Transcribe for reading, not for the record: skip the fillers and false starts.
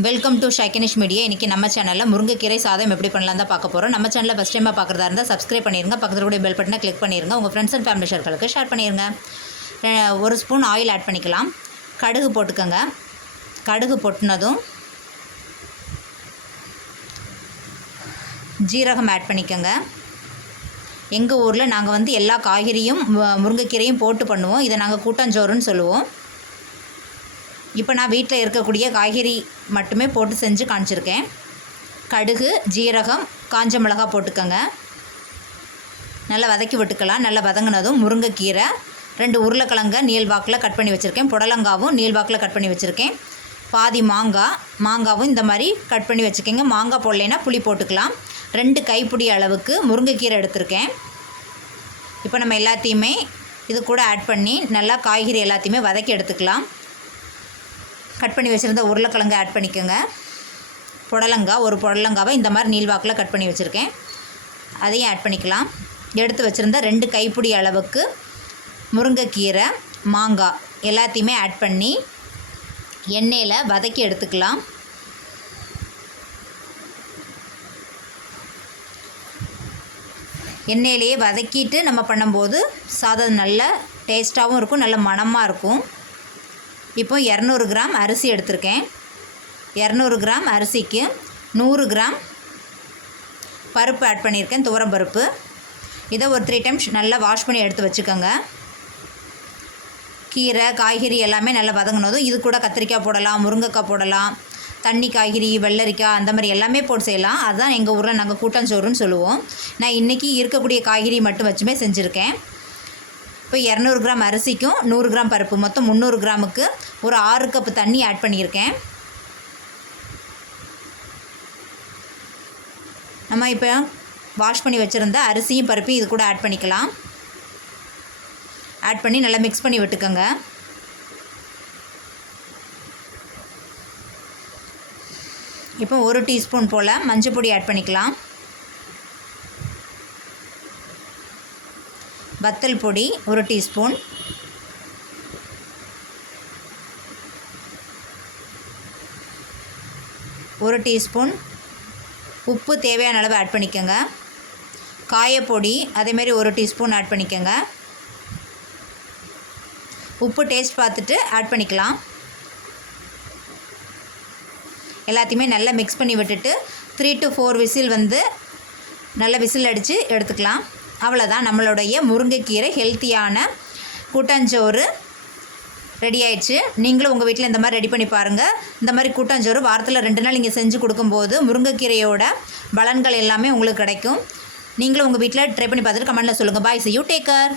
Welcome to ஷைக்கனிஷ் media. இன்றைக்கி நம்ம சேனலில் முருங்கைக்கீரை சாதம் எப்படி பண்ணலாம் தான் பார்க்க போகிறோம். நம்ம சேனலில் ஃபஸ்ட் டைமாக பார்க்குறதா இருந்தால் சப்ஸ்கிரைப் பண்ணிடுங்க, பக்கத்தில் கூட பெல் பட்டனை கிளிக் பண்ணிடுங்க, உங்கள் ஃப்ரெண்ட்ஸ் அண்ட் ஃபேமிலி சர்க்கிளுக்கு ஷேர் பண்ணிடுங்க. 1 ஸ்பூன் ஆயில் ஆட் பண்ணிக்கலாம். கடுகு போட்டுக்கோங்க. கடுகு பொட்டினதும் ஜீரகம் ஆட் பண்ணிக்கோங்க. எங்கள் ஊரில் நாங்கள் எல்லா காய்கறியும் முருங்கைக்கீரையும் போட்டு பண்ணுவோம். இதை நாங்கள் கூட்டாஞ்சோறுன்னு சொல்லுவோம். இப்போ நான் வீட்டில் இருக்கக்கூடிய காய்கறி மட்டுமே போட்டு செஞ்சு காமிச்சிருக்கேன். கடுகு, ஜீரகம், காஞ்ச மிளகாய் போட்டுக்கோங்க. நல்லா வதக்கி விட்டுக்கலாம். நல்லா வதங்கினதும் முருங்கைக்கீரை, 2 உருளைக்கிழங்க நீள்வாக்கில் கட் பண்ணி வச்சுருக்கேன். புடலங்காவும் நீள்வாக்கில் கட் பண்ணி வச்சுருக்கேன். பாதி மாங்காவும் இந்த மாதிரி கட் பண்ணி வச்சுக்கோங்க. மாங்காய் போடலைன்னா புளி போட்டுக்கலாம். 2 கைப்பிடி அளவுக்கு முருங்கைக்கீரை எடுத்திருக்கேன். இப்போ நம்ம எல்லாத்தையுமே இது கூட ஆட் பண்ணி நல்லா காய்கறி எல்லாத்தையுமே வதக்கி எடுத்துக்கலாம். கட் பண்ணி வச்சுருந்த உருளைக்கிழங்கு ஆட் பண்ணிக்கோங்க. ஒரு புடலங்காவை இந்த மாதிரி நீள்வாக்கில் கட் பண்ணி வச்சுருக்கேன், அதையும் ஆட் பண்ணிக்கலாம். எடுத்து வச்சுருந்த 2 கைப்பிடி அளவுக்கு முருங்கைக்கீரை, மாங்காய் எல்லாத்தையுமே ஆட் பண்ணி எண்ணெயில் வதக்கி எடுத்துக்கலாம். எண்ணெயிலேயே வதக்கிட்டு நம்ம பண்ணும்போது சாதம் நல்ல டேஸ்ட்டாகவும் இருக்கும், நல்ல மணமாக இருக்கும். இப்போ 200 கிராம் அரிசி எடுத்திருக்கேன். 200 கிராம் அரிசிக்கு 100 கிராம் பருப்பு ஆட் பண்ணியிருக்கேன், துவரம் பருப்பு. இதை ஒரு 3 டைம்ஸ் நல்லா வாஷ் பண்ணி எடுத்து வச்சுக்கோங்க. கீரை, காய்கறி எல்லாமே நல்லா வதங்கினதும் இது கூட கத்திரிக்காய் போடலாம், முருங்கைக்காய் போடலாம், தண்ணி காய்கறி, வெள்ளரிக்காய் அந்த மாதிரி எல்லாமே போட்டு செய்யலாம். அதுதான் எங்கள் ஊரில் நாங்கள் கூட்டாஞ்சோறுன்னு சொல்லுவோம். நான் இன்றைக்கி இருக்கக்கூடிய காய்கறி மட்டும் வச்சுமே செஞ்சுருக்கேன். இப்போ 200 கிராம் அரிசிக்கும் 100 கிராம் பருப்பு, மொத்தம் 300 கிராமுக்கு ஒரு 6 கப்பு தண்ணி ஆட் பண்ணியிருக்கேன். நம்ம இப்போ வாஷ் பண்ணி வச்சுருந்த அரிசியும் பருப்பையும் இது கூட ஆட் பண்ணிக்கலாம். ஆட் பண்ணி நல்லா மிக்ஸ் பண்ணி விட்டுக்கோங்க. இப்போ 1 டீஸ்பூன் போல் மஞ்சள் பொடி ஆட் பண்ணிக்கலாம். வத்தல் பொடி 1 டீஸ்பூன், ஒரு டீஸ்பூன் உப்பு தேவையான அளவு ஆட் பண்ணிக்கோங்க. காயப்பொடி அதேமாரி 1 டீஸ்பூன் ஆட் பண்ணிக்கோங்க. உப்பு டேஸ்ட் பார்த்துட்டு ஆட் பண்ணிக்கலாம். எல்லாத்தையுமே நல்லா மிக்ஸ் பண்ணி விட்டுட்டு 3 to 4 விசில் நல்லா விசில் அடித்து எடுத்துக்கலாம். அவ்வளோதான், நம்மளுடைய முருங்கைக்கீரை ஹெல்த்தியான கூட்டாஞ்சோறு ரெடி ஆயிடுச்சு. நீங்களும் உங்கள் வீட்டில் இந்த மாதிரி ரெடி பண்ணி பாருங்கள். இந்த மாதிரி கூட்டாஞ்சோறு வாரத்தில் 2 நாள் நீங்கள் செஞ்சு கொடுக்கும்போது முருங்கைக்கீரையோட பலன்கள் எல்லாமே உங்களுக்கு கிடைக்கும். நீங்களும் உங்கள் வீட்டில் ட்ரை பண்ணி பார்த்துட்டு கமெண்ட்டில் சொல்லுங்கள். பாய், see you, take care.